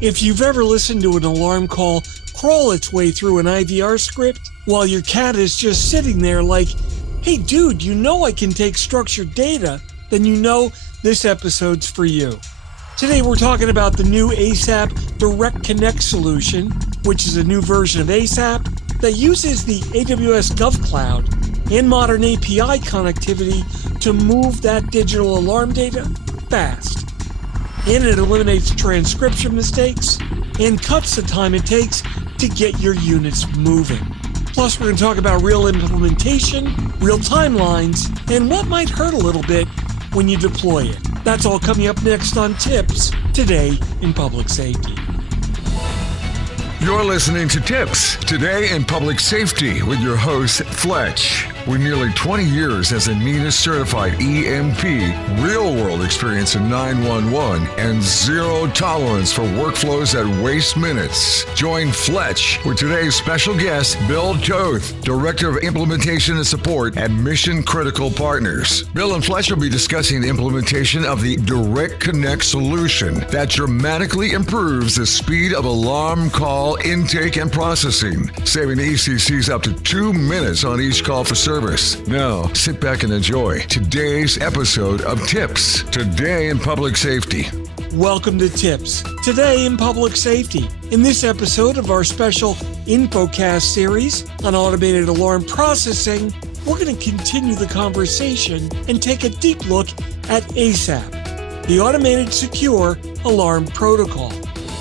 If you've ever listened to an alarm call crawl its way through an IVR script while your cat is just sitting there like, hey dude, you know I can take structured data, then you know this episode's for you. Today we're talking about the new ASAP Direct Connect solution, which is a new version of ASAP that uses the AWS GovCloud and modern API connectivity to move that digital alarm data fast. And it eliminates transcription mistakes and cuts the time it takes to get your units moving. Plus, we're going to talk about real implementation, real timelines, and what might hurt a little bit when you deploy it. That's all coming up next on TiPS, Today in Public Safety. You're listening to TiPS, Today in Public Safety, with your host, Fletch. With nearly 20 years as a NENA certified EMP, real-world experience in 911, and zero tolerance for workflows that waste minutes. Join Fletch with today's special guest, Bill Toth, Director of Implementation and Support at Mission Critical Partners. Bill and Fletch will be discussing the implementation of the Direct Connect solution that dramatically improves the speed of alarm call intake and processing, saving ECCs up to 2 minutes on each call for service. Now, sit back and enjoy today's episode of TiPS, Today in Public Safety. Welcome to TiPS, Today in Public Safety. In this episode of our special InfoCast series on automated alarm processing, we're going to continue the conversation and take a deep look at ASAP, the Automated Secure Alarm Protocol.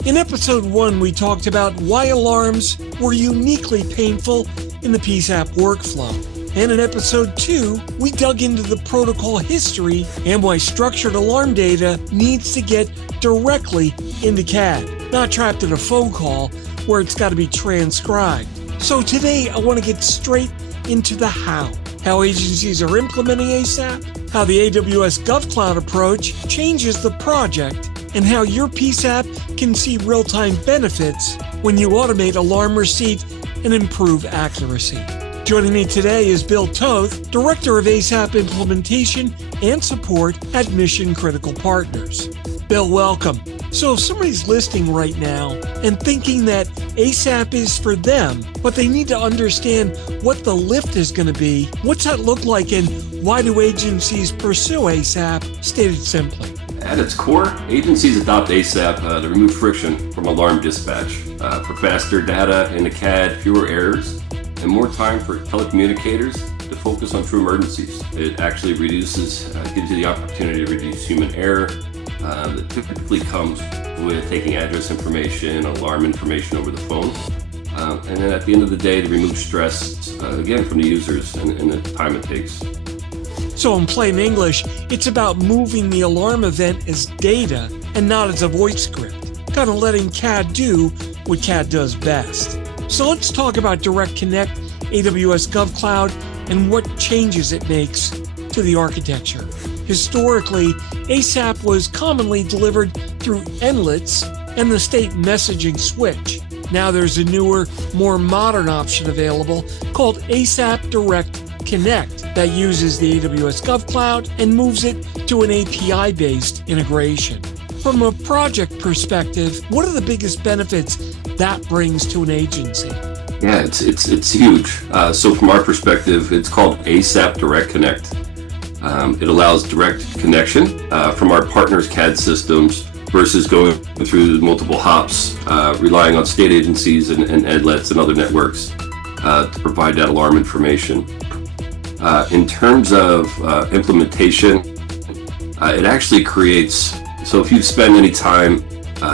In episode 1, we talked about why alarms were uniquely painful in the PSAP workflow. And in episode 2, we dug into the protocol history and why structured alarm data needs to get directly into CAD, not trapped in a phone call where it's got to be transcribed. So today, I want to get straight into the how agencies are implementing ASAP, how the AWS GovCloud approach changes the project, and how your PSAP can see real-time benefits when you automate alarm receipt and improve accuracy. Joining me today is Bill Toth, Director of ASAP Implementation and Support at Mission Critical Partners. Bill, welcome. So if somebody's listening right now and thinking that ASAP is for them, but they need to understand what the lift is going to be, what's that look like and why do agencies pursue ASAP, stated simply? At its core, agencies adopt ASAP to remove friction from alarm dispatch, for faster data in the CAD, fewer errors, and more time for telecommunicators to focus on true emergencies. It actually gives you the opportunity to reduce human error that typically comes with taking address information, alarm information over the phone. And then at the end of the day, to remove stress, again, from the users and the time it takes. So in plain English, it's about moving the alarm event as data and not as a voice script, kind of letting CAD do what CAD does best. So let's talk about Direct Connect, AWS GovCloud, and what changes it makes to the architecture. Historically, ASAP was commonly delivered through NLETs and the state messaging switch. Now there's a newer, more modern option available called ASAP Direct Connect that uses the AWS GovCloud and moves it to an API-based integration. From a project perspective, what are the biggest benefits that brings to an agency? Yeah, it's huge. So from our perspective, it's called ASAP Direct Connect. It allows direct connection from our partners' CAD systems versus going through multiple hops, relying on state agencies and NLETs and other networks to provide that alarm information. In terms of implementation, it actually creates, so if you spend any time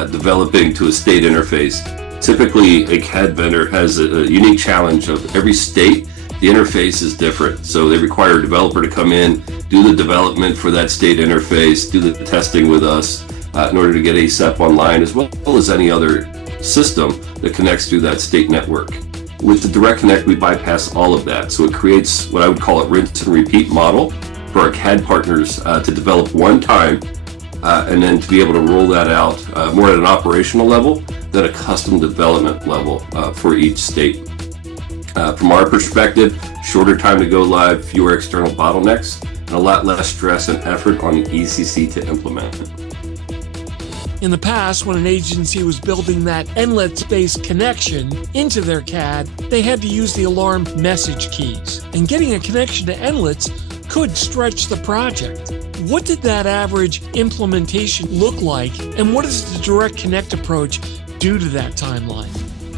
developing to a state interface, typically a CAD vendor has a unique challenge of every state, the interface is different. So they require a developer to come in, do the development for that state interface, do the testing with us in order to get ASAP online, as well as any other system that connects to that state network. With the Direct Connect, we bypass all of that. So it creates what I would call a rinse and repeat model for our CAD partners to develop one time and then to be able to roll that out more at an operational level than a custom development level for each state. From our perspective, shorter time to go live, fewer external bottlenecks, and a lot less stress and effort on the ECC to implement. In the past, when an agency was building that endless-based connection into their CAD, they had to use the alarm message keys. And getting a connection to endlets could stretch the project. What did that average implementation look like, and what does the Direct Connect approach do to that timeline?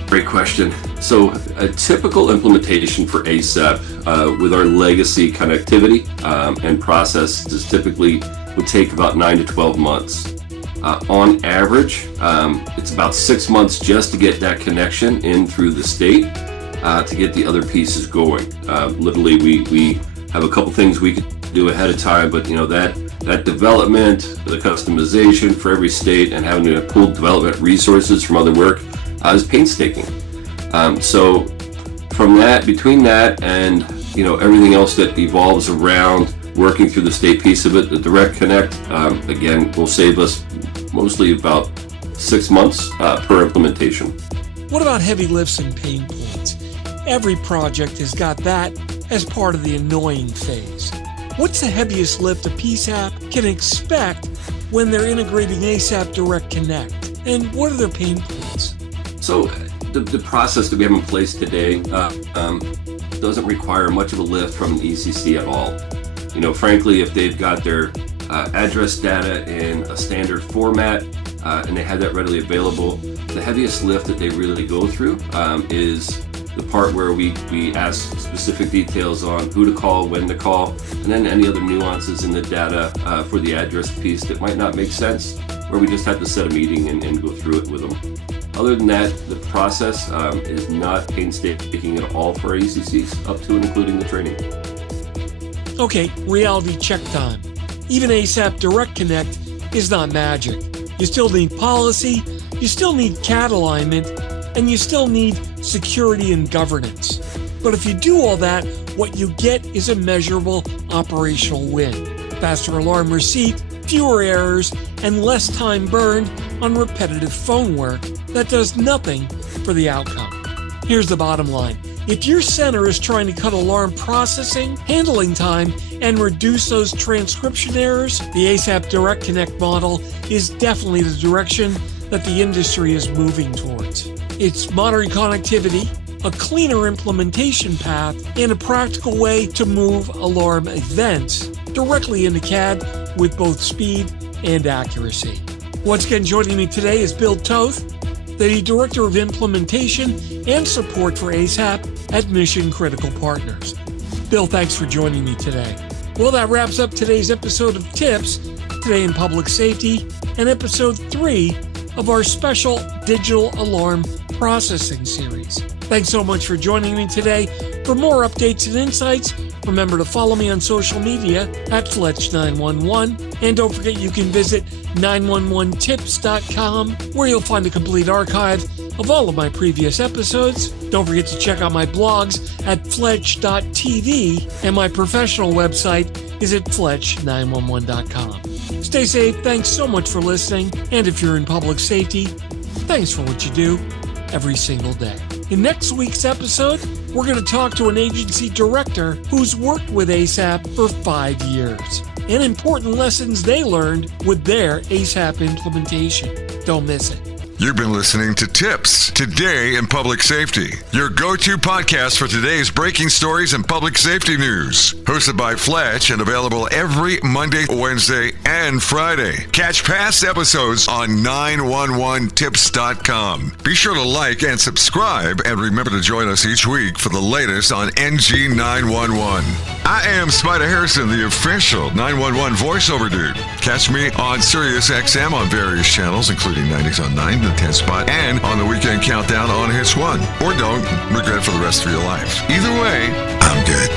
Great question. So a typical implementation for ASAP with our legacy connectivity and process is typically would take about 9 to 12 months. On average, it's about 6 months just to get that connection in through the state to get the other pieces going. Literally, we have a couple things we could do ahead of time, but that development, the customization for every state, and having to pull development resources from other work is painstaking. So from that, between that and everything else that evolves around working through the state piece of it, the Direct Connect again will save us mostly about 6 months per implementation. What about heavy lifts and pain points? Every project has got that as part of the annoying phase. What's the heaviest lift a PSAP can expect when they're integrating ASAP Direct Connect? And what are their pain points? So the process that we have in place today doesn't require much of a lift from the ECC at all. Frankly, if they've got their address data in a standard format and they have that readily available, the heaviest lift that they really go through is the part where we ask specific details on who to call, when to call, and then any other nuances in the data for the address piece that might not make sense, where we just have to set a meeting and go through it with them. Other than that, the process is not painstaking at all for our ECCs, up to and including the training. Okay, reality check time. Even ASAP Direct Connect is not magic. You still need policy, you still need CAD alignment, and you still need security and governance. But if you do all that, what you get is a measurable operational win. Faster alarm receipt, fewer errors, and less time burned on repetitive phone work that does nothing for the outcome. Here's the bottom line. If your center is trying to cut alarm processing, handling time, and reduce those transcription errors, the ASAP Direct Connect model is definitely the direction that the industry is moving towards. It's modern connectivity, a cleaner implementation path, and a practical way to move alarm events directly into CAD with both speed and accuracy. Once again, joining me today is Bill Toth, the Director of Implementation and Support for ASAP at Mission Critical Partners. Bill, thanks for joining me today. Well, that wraps up today's episode of TiPS, Today in Public Safety, and episode 3 of our special digital alarm processing series. Thanks so much for joining me today. For more updates and insights, remember to follow me on social media at Fletch911. And don't forget you can visit 911tips.com, where you'll find a complete archive of all of my previous episodes. Don't forget to check out my blogs at fletch.tv, and my professional website is at fletch911.com. Stay safe. Thanks so much for listening. And if you're in public safety, thanks for what you do every single day. In next week's episode, we're going to talk to an agency director who's worked with ASAP for 5 years and important lessons they learned with their ASAP implementation. Don't miss it. You've been listening to TiPS, Today in Public Safety, your go-to podcast for today's breaking stories and public safety news. Hosted by Fletch and available every Monday, Wednesday, and Friday. Catch past episodes on 911tips.com. Be sure to like and subscribe, and remember to join us each week for the latest on NG 911. I am Spider Harrison, the official 911 voiceover dude. Catch me on Sirius XM on various channels, including 90s on 9, the 10 spot, and on the Weekend Countdown on Hits 1. Or don't regret it for the rest of your life. Either way, I'm good.